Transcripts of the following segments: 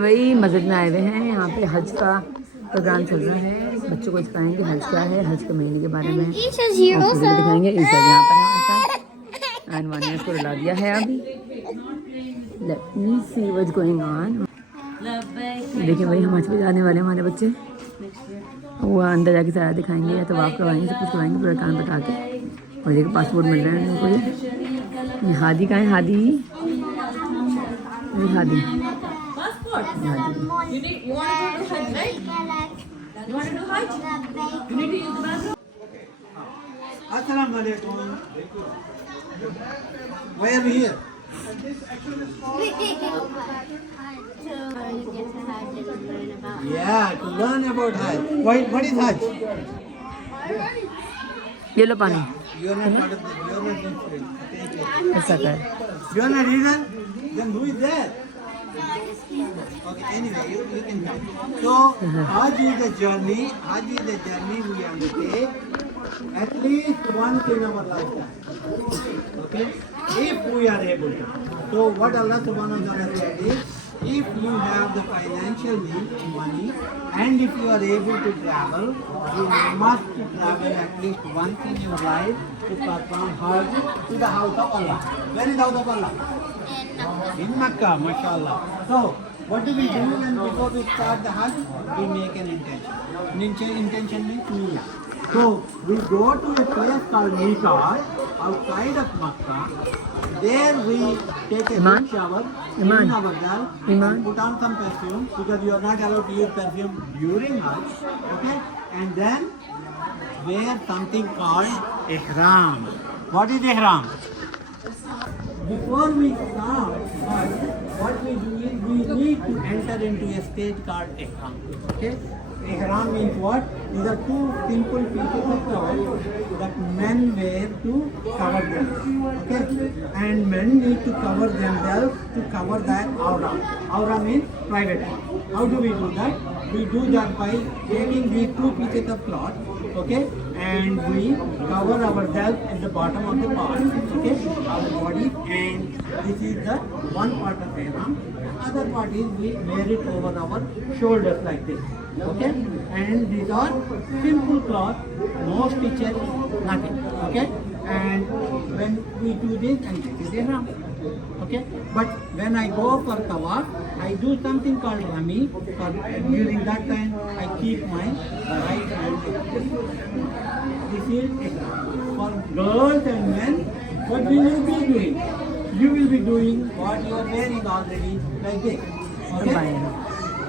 भाई मस्जिद में आए हुए हैं। यहाँ पे हज का प्रोग्राम चल रहा है। बच्चों को सिखाएंगे हज क्या है, हज के महीने के बारे में दिखाएंगे। ईसा यहाँ पर है हमारे साथ। अनवानी उसको रुला दिया है अभी। Let me see what's going on. देखिए भाई हम हज पे जाने वाले हैं हमारे बच्चे। वो अंदर जाके सारा दिखाएंगे या तवाफ करवाएंगे, सब कुछ करवाएंगे पूरा काम बता के। और देखिए पासपोर्ट मिल रहा है उनको। ये हादी का है, Hadi Hadi You want to go to Hajj, right? You want to do Hajj? You need to use the bathroom. Assalamu alaikum. Why are we here? Yeah, to learn about Hajj. What is Hajj? ये लो पानी। You are not part of the. You are not different. Take it. ऐसा कर। You are not reason? Then who is there? Okay, anyway, you can come. So, Hajj is a journey. Hajj is a journey we undertake at least once in our lifetime. Okay? If we are able to. So, what Allah subhanahu wa ta'ala said is, if you have the financial money and if you are able to travel, you must travel at least once in your life to perform Hajj to the house of Allah. Where is the house of Allah? In Makkah, mashallah. So, what do we do when before we start the Hajj? We make an intention. Intention means niyyah. So, we go to a place called Miqat, outside of Makkah. There we take a good shower, clean ourselves, put on some perfume because you are not allowed to use perfume during Hajj. Okay? And then wear something called Ihram. What is Ihram? Before we start Hajj, what we do is we need to enter into a stage called Ihram. Okay? Ihram means what? These are two simple pieces of cloth that men wear to cover them. Okay? And men need to cover themselves to cover their aura. Aura means private part. How do we do that? We do that by taking these two pieces of cloth, okay, and we cover ourselves at the bottom of the part, okay, our body, and this is the one part of Ihram. The other part is we wear it over our shoulders like this, okay, and these are simple cloth, no stitches, nothing, okay, and when we do this, and this is Ihram. Okay, but when I go for Tawaf, I do something called Rami. During that time, I keep my right hand. This is for girls and men. What will you be doing? You will be doing what you are wearing already, like this. Okay.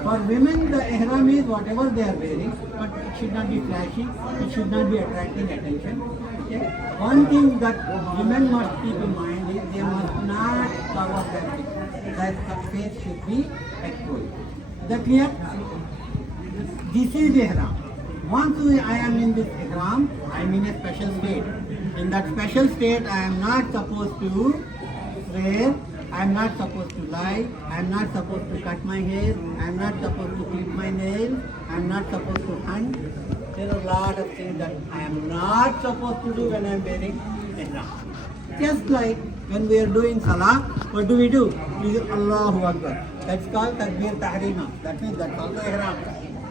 For women, the ihram is whatever they are wearing, but it should not be flashy. It should not be attracting attention. Okay. One thing that women must keep in mind is they must not cover their face. Their face should be exposed. Is that clear? This is ihram. Once I am in this ihram, I am in a special state. In that special state, I am not supposed to wear. I am not supposed to lie, I am not supposed to cut my hair, I am not supposed to clip my nails, I am not supposed to hunt. There are a lot of things that I am not supposed to do when I am wearing ihram. Just like when we are doing salah, what do? We say Allahu Akbar. That's called takbir tahrima. That means that's also ihram.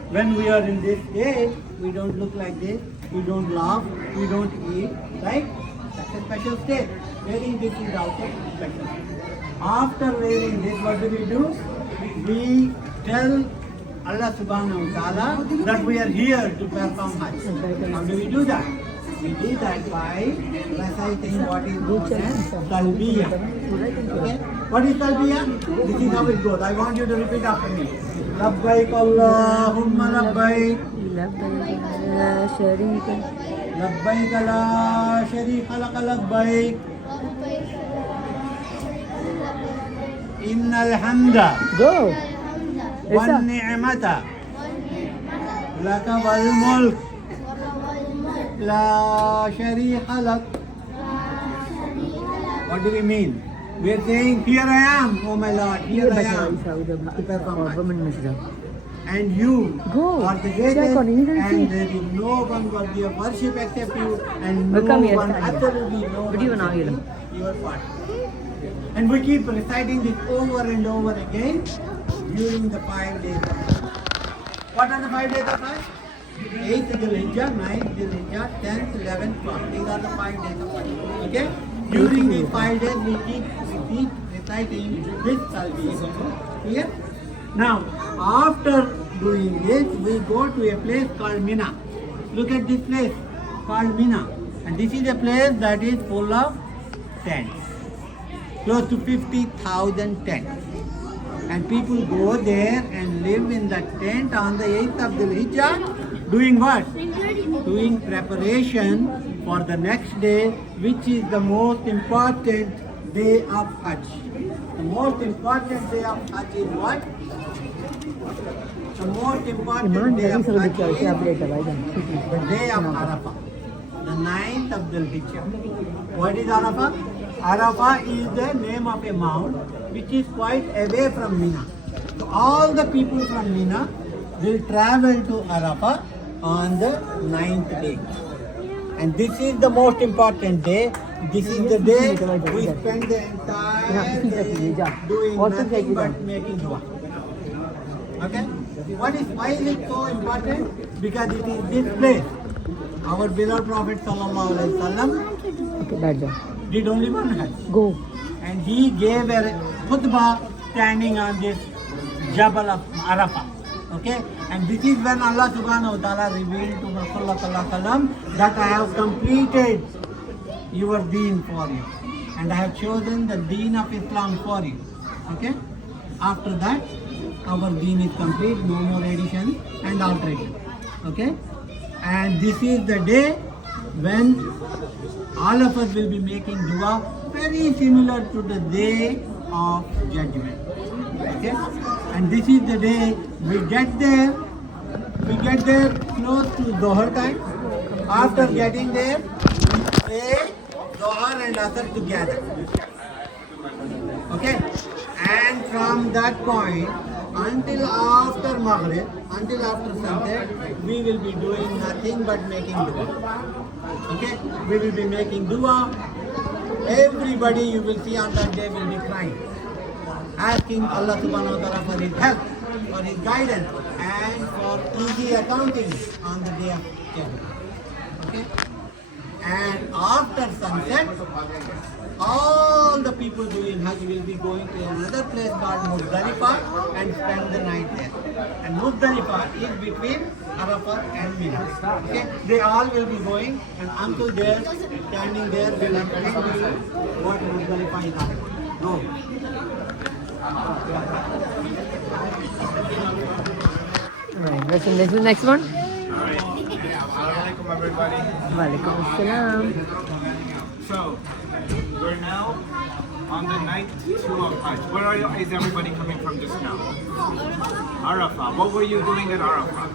When we are in this state, we don't look like this, we don't laugh, we don't eat, right? That's a special state. Wearing this is also special. After wearing this, what do? We tell Allah subhanahu wa ta'ala that we are here to perform Hajj. How do we do that? We do that by reciting what is known as Talbiyah. Okay? What is Talbiyah? This is how it goes. I want you to repeat after me. Labbaik Allahumma labbaik. Labbaik la sharika. Labbaik la sharika laka labbaik. Innal hamda. Go. Wan ni'mata. Laka wal mulk. La sharika lak. What do we mean? We are saying, here I am, oh my Lord, here I am. To perform Hajj. And you are the greatest, and there is no one worthy of worship except you, and no one absolutely no one your part. And we keep reciting this over and over again during the 5 days of Hajj. What are the 5 days of Hajj? 8th Dhul-Hijjah, 9th Dhul-Hijjah, 10th, 11th, 12th. These are the 5 days of Hajj. Okay? During these 5 days, we keep reciting this Talbiyah. Clear? Now, after doing this, we go to a place called Mina. Look at this place called Mina. And this is a place that is full of tents. Close to 50,000 tents. And people go there and live in the tent on the 8th of Dhul-Hijjah, doing what? Doing preparation for the next day, which is the most important day of Hajj. The most important day of Hajj is what? The most important day of Hajj is the day of Arafah, the 9th of Dhul-Hijjah. What is Arafah? Arafah is the name of a mount which is quite away from Mina. So all the people from Mina will travel to Arafah on the 9th day. And this is the most important day. This is the day we spend the entire day doing nothing but making dua. Okay? Why is it so important? Because it is this place. Our beloved Prophet Sallallahu Alaihi Wasallam did only one Hajj. Go. And he gave a khutbah standing on this Jabal of Arafah. Okay? And this is when Allah subhanahu wa ta'ala revealed to Rasulullah sallallahu alaihi wasallam that I have completed your deen for you. And I have chosen the deen of Islam for you. Okay? After that, our deen is complete, no more addition and alteration. Okay? And this is the day when all of us will be making dua very similar to the day of judgment. Okay? And this is the day we get there close to Zohar time. After getting there, we pray Zohar and Asr together. Okay? And from that point until after Maghrib, until after sunset, we will be doing nothing but making dua. Okay? We will be making dua. Everybody you will see on that day will be crying, asking Allah subhanahu wa ta'ala for his help, for his guidance, and for easy accounting on the day of judgment. Okay? And after sunset, all the people doing Hajj will be going to another place called Muzdalifah and spend the night there. And Muzdalifah is between Arafah and Mina. Okay? They all will be going, and uncle there, standing there, will explain to you what Muzdalifah is all about. Go. Alright, this is the next one. Alright. Assalamualaikum everybody. Walaikum assalam. So, we're now on the night 2 of Hajj. Where is everybody coming from just now? Arafah. What were you doing at Arafah?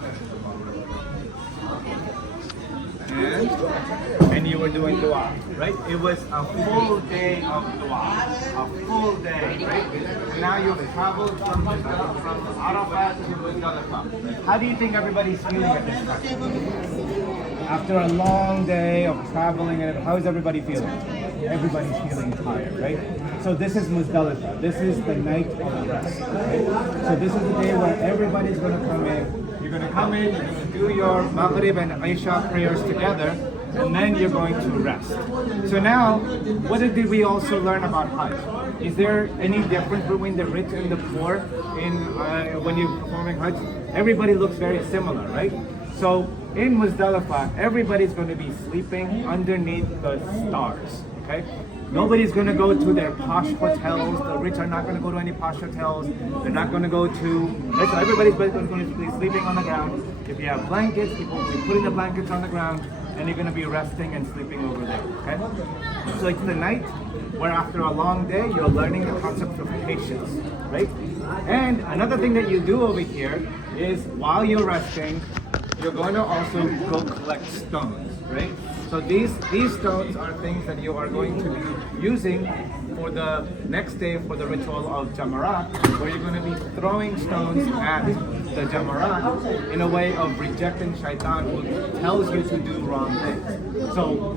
And you were doing dua, right? It was a full day of dua. A full day, right? And now you've traveled from Arafah to Muzdalifah. How do you think everybody's feeling at this time? After a long day of traveling, how is everybody feeling? Everybody's feeling tired, right? So this is Muzdalifah. This is the night of rest. Right? So this is the day where everybody's going to come in. You're going to come in, you're going to do your Maghrib and Isha prayers together, and then you're going to rest. So now, what did we also learn about Hajj? Is there any difference between the rich and the poor when you're performing Hajj? Everybody looks very similar, right? So in Muzdalifah, everybody's going to be sleeping underneath the stars, okay? Nobody's going to go to their posh hotels. The rich are not going to go to any posh hotels. They're not going to go to... So everybody's going to be sleeping on the ground. If you have blankets, people will be putting the blankets on the ground, and you're going to be resting and sleeping over there, okay? So it's the night where after a long day, you're learning the concept of patience, right? And another thing that you do over here is while you're resting, you're going to also go collect stones, right? So these stones are things that you are going to be using for the next day for the ritual of Jamarat, where you're going to be throwing stones at the Jamarat in a way of rejecting Shaitan, who tells you to do wrong things. So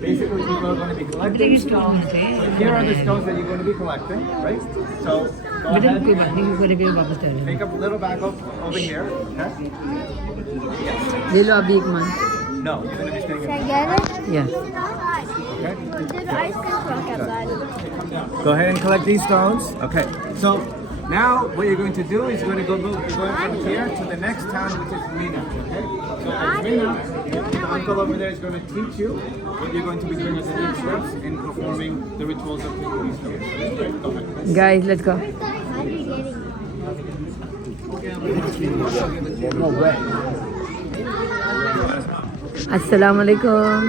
basically people are going to be collecting stones. So here are the stones that you're going to be collecting, right? So बेटा कोई बात नहीं करके वापस टहले Take a little back over here. Okay? ले लो अभी एक मान No, you're going to be staying Should I get it? Yes Okay? There's ice cream truck outside. Go ahead and collect these stones. Okay. So now what you're going to do is you're going to go from here to the next town, which is Mina. Okay. So at Mina, the uncle over there is going to teach you what you're going to be doing as the next steps in performing the rituals of taking these stones. Okay. Go ahead. Guys let's go No way. अस्सलाम वालेकुम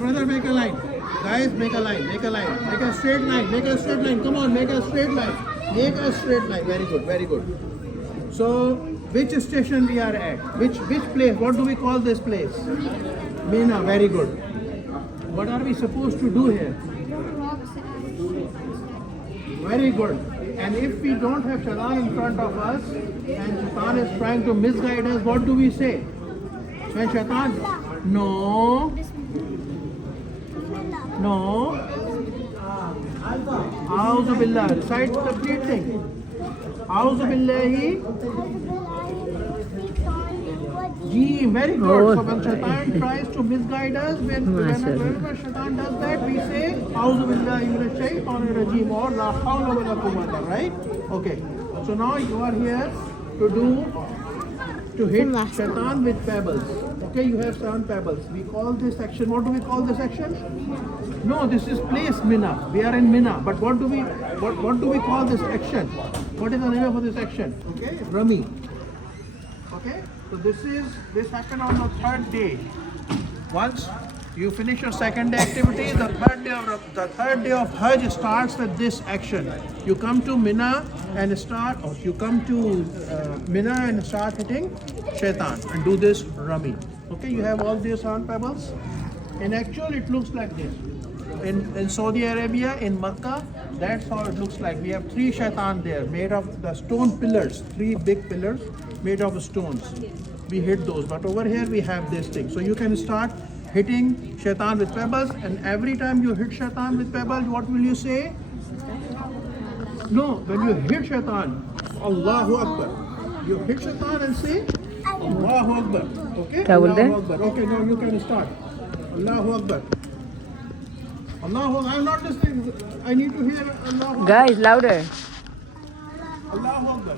Brother, make a line. Guys, make a line. Make a line. Make a straight line. Make a straight line. Come on, make a straight line. Make a straight line. Very good. Very good. So, which station we are at? Which place? What do we call this place? Mina. Very good. What are we supposed to do here? Very good. And if we don't have Shaitan in front of us and Shaitan is trying to misguide us, what do we say? When Shaitan, no, no, A'udhu Billah, recite the complete thing. A'udhu Billahi, Ji, very good. Oh. So when Shaitan tries to misguide us, whenever Shaitan does that, we say, A'udhu Billahi minash shaitanir rajeem or La hawla wa la quwwata, right? Okay. So now you are here to hit Shaitan with pebbles. Okay, you have 7 pebbles. We call this section, what do we call this section? No, this is place Mina. We are in Mina. But what do we call this action? What is the name of this action? Okay, Rami. Okay, so this happened on the 3rd day. Once you finish your 2nd day activity, the third day of Hajj starts with this action. You come to Mina and start hitting Shaitan and do this Rami. Okay, you have all these 7 pebbles. In actual, it looks like this. In Saudi Arabia, in Makkah, that's how it looks like. We have 3 Shaitan there, made of the stone pillars, 3 big pillars made of stones. We hit those, but over here we have this thing. So you can start hitting Shaitan with pebbles, and every time you hit Shaitan with pebbles, what will you say? No, when you hit Shaitan, Allahu Akbar. You hit Shaitan and say Allahu Akbar. Okay? क्या बोलते हैं? Allahu Akbar. Okay, now you can start. Allahu Akbar. Allahu Akbar. I'm not listening. I need to hear Allahu Akbar. Guys louder Allahu Akbar.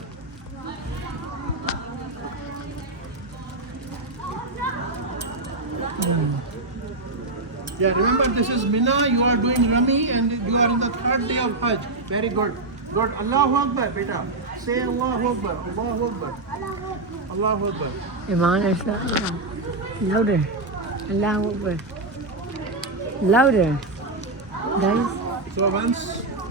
Yeah, remember this is Mina, you are doing Rami and you are in the 3rd day of Hajj. Very good. Good. Allahu Akbar, beta. Say Allahu Akbar. Allahu Akbar. Allahu Akbar. Iman ऐसा louder Allah अकबर louder guys So once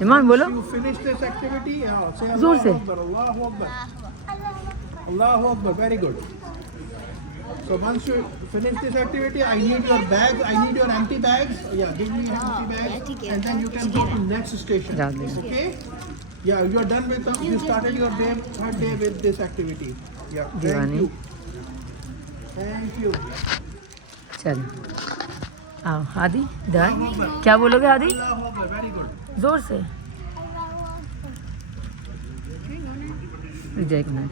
Iman बोलो you finish this activity, say जोर से Allahu Akbar. Allahu Akbar. Allahu Akbar. Very good. So once you finish this activity, I need your bags. I need your empty bags. Yeah, give me your empty bags, and then you can go to next station. Okay? Yeah, you are done with. You started your day, 3rd day with this activity. Yeah. Thank you. Thank you. चलो आओ हादी इधर क्या बोलोगे Hadi Allahu Akbar. Very good. जोर से एक minute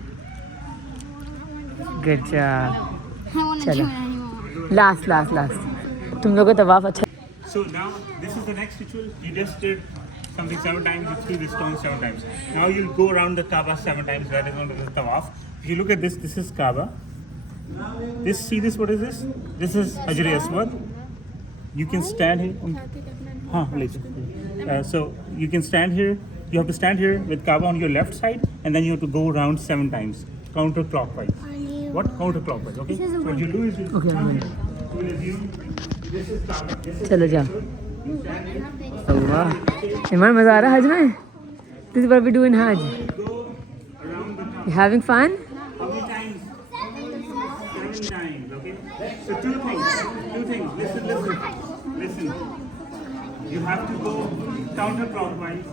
good job I want to do चलो it anymore. Last तुम लोगों का तवाफ अच्छा So now this is the next ritual. You just did something 7 times. You threw the stone 7 times. Now you'll go around the Kaaba 7 times. That is known as the Tawaf. If you look at this, this is Kaaba. See this? What is this? This is Hajar Aswad. You can stand here. So you can stand here. You have to stand here with Kaaba on your left side, and then you have to go around 7 times, counterclockwise. What? Counterclockwise. Okay. So what you do is you okay will assume this is Kaaba. This is चलो जाओ वाह ईमान मजा आ रहा है हज में this what we do in Hajj you having fun how many times? 7 times. Okay. So two things. Listen. You have to go counterclockwise.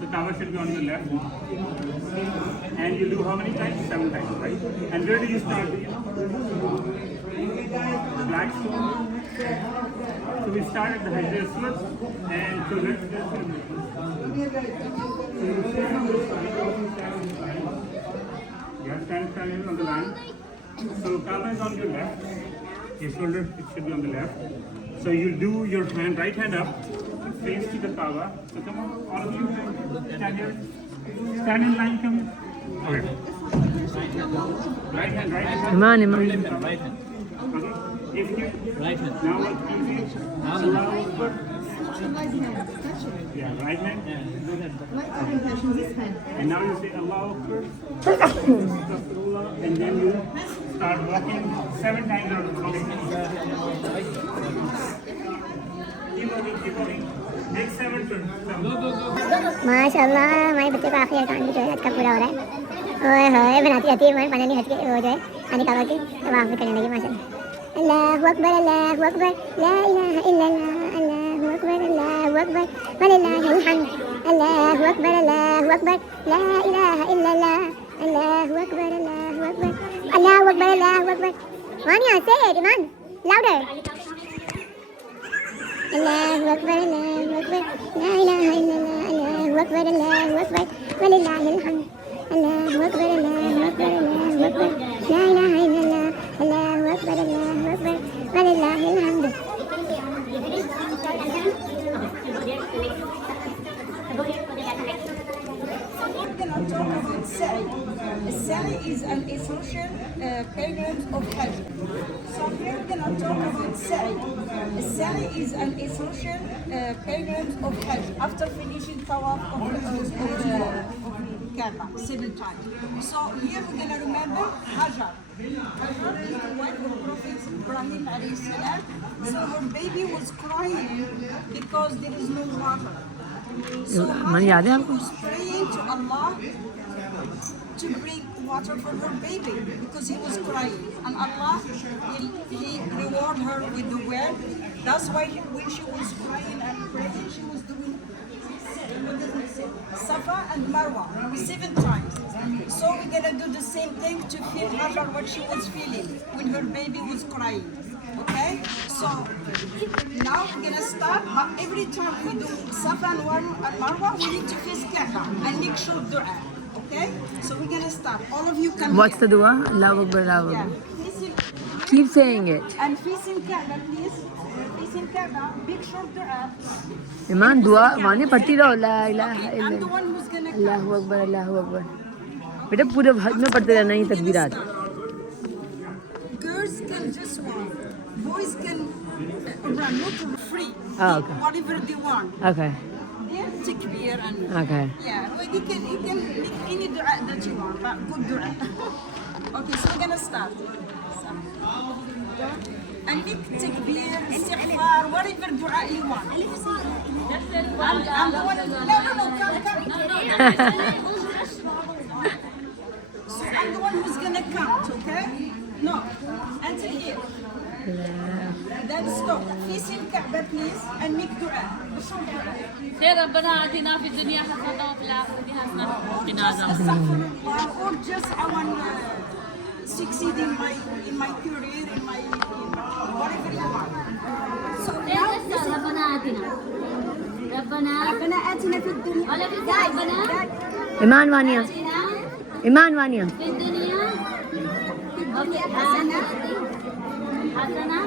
The Kaaba should be on your left. And you do how many times? 7 times, right? And where do you start? black stone. So we start at the Hajj and so let's just so you stand on this line. Yeah, stand on the line. So Kaaba is on your left. Your shoulder it should be on the left. So you do your right hand up, face to the Kaaba. So come on, all of you stand here. Stand in line, come here. Okay. Right hand. Iman. Right hand. Okay. If you right hand. Now what easy? Allahu Akbar. Yeah, right hand. And now you say Allahu Akbar. And then you start walking 7 times around the body. Keep walking. Make 7 turns. माशाल्लाह हमारे बच्चे का आखिरी काम भी जो है हज का पूरा हो रहा है ओए होए बनाती रहती है हमारे पानी हज के वो जो है खाने काबा के तवाफ भी करने लगी माशाल्लाह अल्लाहु अकबर ला इलाहा इल्लल्लाह अल्लाहु अकबर वलिल्लाहिल हम्द अल्लाहु अकबर ला इलाहा इल्लल्लाह अल्लाहु Akbar Vaniya say it Iman louder Allahu Akbar la ilaha illallah Allahu Akbar walillahil hamd Allahu Akbar la ilaha illallah Allahu Akbar walillahil hamd We're going to talk about Sa'i. Sa'i is an essential pilgrimage of Hajj. So here we're going to talk about Sa'i. Sa'i is an essential pilgrimage of Hajj after finishing Tawaf of Kaaba 7 times. So here we're going to remember Hajar. Hajar is the wife of Prophet Ibrahim alayhi salam. So her baby was crying because there is no water. So मन याद है आपको was praying to Allah to bring water for her baby because he was crying. And Allah, he reward her with the well. That's why when she was crying and praying, she was doing Safa and Marwa 7 times. So we're going to do the same thing to feel Hajar what she was feeling when her baby was crying. Okay? So now we're going to start, but every time we do Safa and Marwa, we need to face Kaaba and make sure dua. Okay? So we're going to start. All of you can What's the dua? Allahu Akbar, Allahu Yeah. Akbar. Facing, Keep saying it. and facing Kaaba, please. Facing Kaaba, big short dua. ईमान दुआ माने पढ़ती रहो ला इलाहा Okay, I'm the इल्लल्लाह one who's going to अल्लाहु अकबर अल्लाहु अकबर बेटा पूरे हज में पढ़ते रहना ये तकबीरात Girls can just walk. Boys can run, not free. Oh, okay. Whatever they want. Okay. Yeah, take beer and Okay. yeah, well, you can make any dua that you want, but good dua. Okay, so we're gonna start. And make take beer, istighfar, whatever dua you want. I'm the one. No, come. So I'm the one who's gonna count, okay? No, until here. Then stop. Facing Kaaba, please, and make dua. Short dua. ربنا آتنا في الدنيا حسنة وفي الآخرة حسنة وقنا عذاب Astaghfirullah, or just I want to succeed in my career, in my whatever you want. So now this is ربنا آتنا ربنا آتنا في الدنيا. ولا في ربنا Iman Vaniya آتنا Iman Vaniya في الدنيا وفي حسنة. حسنة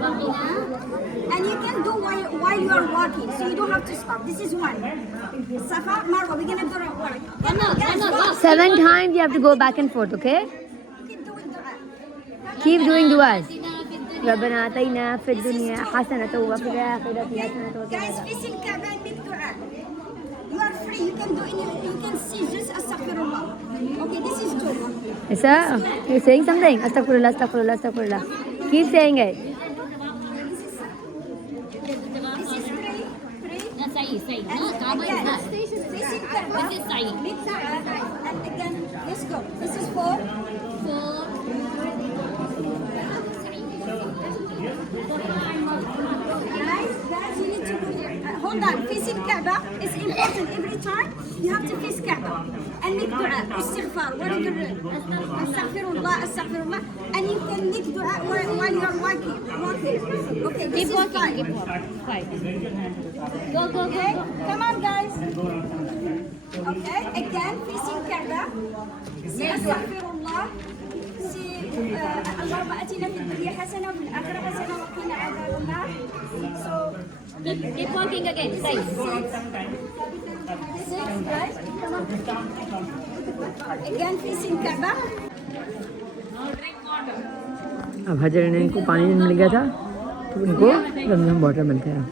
وقنا And you can do while you are walking, so you don't have to stop. This is one. Safa, Marwa, we're gonna do it one. Guys, go. 7 times you have to go back and forth okay Keep doing dua. keep doing duas آتنا في الدنيا ربنا آتينا في الدنيا حسنة وفي الآخرة حسنة وقنا Guys, عذاب facing Kaaba and make dua. You are free. You can do anything. You can see just astaghfirullah. Okay, this is two. Isa you're saying something astaghfirullah astaghfirullah astaghfirullah keep saying it This is three. لا سعيد سعيد لا كعبة Again, لا facing Kaaba. This is Sa'i. Make dua. And again, let's go. This is four. Guys, you need to hold on. Facing Kaaba is important. Every time you have to face Kaaba and make dua, istighfar, astaghfirullah, astaghfirullah, and you can make dua while you're walking. Okay, this is fine. Keep walking. Fight. Go. Okay, come on, guys. Okay, again, facing Kaaba. Say astaghfirullah. اللهم اتنا في الدنيا حسنه وفي الاخره حسنه وقنا عذاب النار. So Keep walking again. Six. six, right? Come on. Again, facing Kaaba. अब हजर ने इनको पानी नहीं मिल गया था तो उनको जमजम वाटर मिलता है।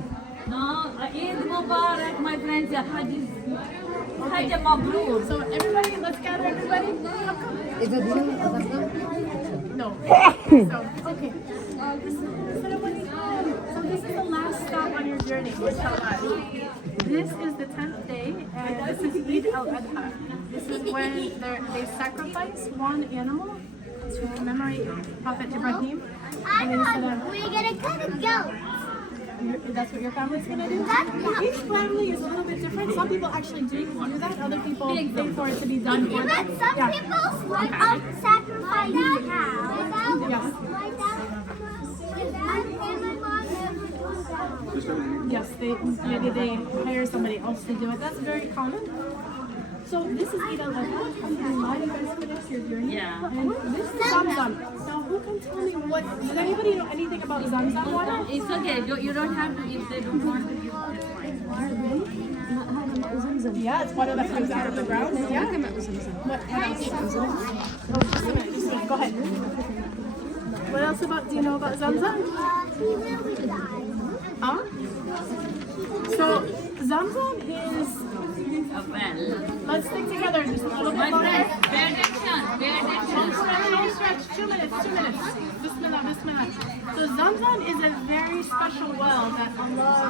No, Eid Mubarak, my friends. Hajj Mabrur. So everybody, let's gather everybody. No. So, okay. This is the last stop on your journey. This is the 10th day, and this is Eid al-Adha. This is when they sacrifice one animal to commemorate Prophet Ibrahim. We're gonna cut a goat. That's what your family's gonna do? Each family is a little bit different. Some people actually do that. Other people pay for it to be done for them. Some people sacrifice cows. Yes. Yes, maybe they hire somebody else to do it. That's very common. So this is Eid al-Adha. Now you guys finish your journey. Yeah. And this is Zamzam. Now who can tell me what? Does anybody know anything about Zamzam water? It's okay. You don't have to if they don't want to. Yeah, it's water that comes out of the ground. Yeah. What else? Go ahead. What else do you know about Zamzam? Huh? So Zamzam is let's stick together just a little bit longer. Pay attention. Don't stretch. 2 minutes. Bismillah. So Zamzam is a very special well that Allah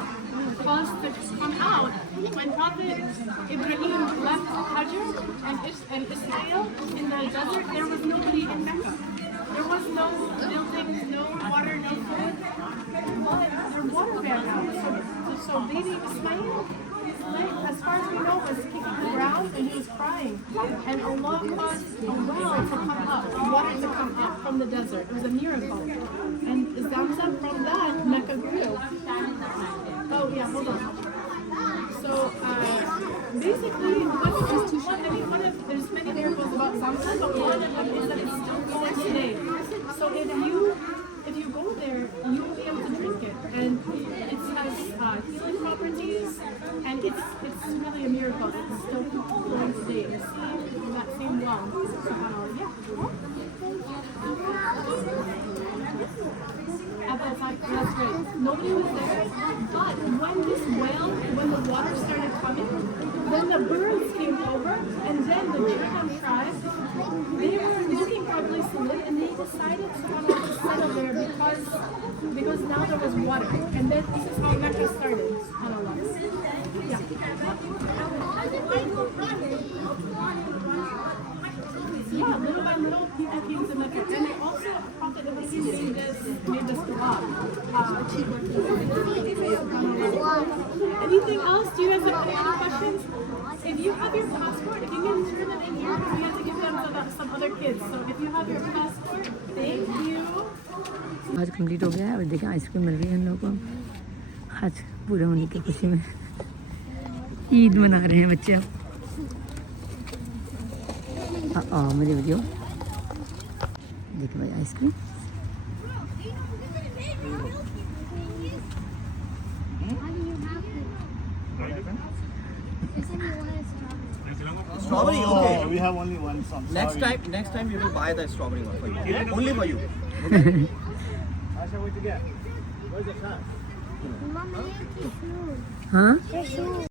caused to come out when Prophet Ibrahim left Hajj and Israel in the desert. There was nobody in Mecca. There was no buildings, no water, no food. But their water ran out. So baby Ismail, his leg, as far as we know, was kicking the ground and he was crying. And Allah caused a well to come up, water to come up from the desert. It was a miracle. And Zamzam, from that, Mecca grew. Oh yeah, hold on. So basically, there's many miracles about Zamzam, but one of them is that it's still going today. So if you go there, you will be able to drink it, and it has healing properties, and it's really a miracle. It's still going today. You're seeing that same well. That's great. Nobody was there, but when the water started coming, then the birds came over, and then the German tribe, they were looking for a place to live, and they decided to settle there because now there was water, and then this is how Mecca started. SubhanAllah. Yeah. Yeah, little by little, people came to Mecca, and they also Prophet Ibrahim made this dua. Anything else? Do you guys have any other questions? If you have your passport, if you can turn it in here, we have to give them to some other kids. So if you have your passport, thank you. आज complete हो गया है और देखिए ice cream मिल रही है इन लोगों को हज पूरा होने की खुशी में ईद मना रहे हैं बच्चे मेरी वीडियो देखिए भाई ice cream Strawberry, okay. We have only one song. Next time we will buy the strawberry one for you. Only for you. Asha, what you get? Where's the cat? हाँ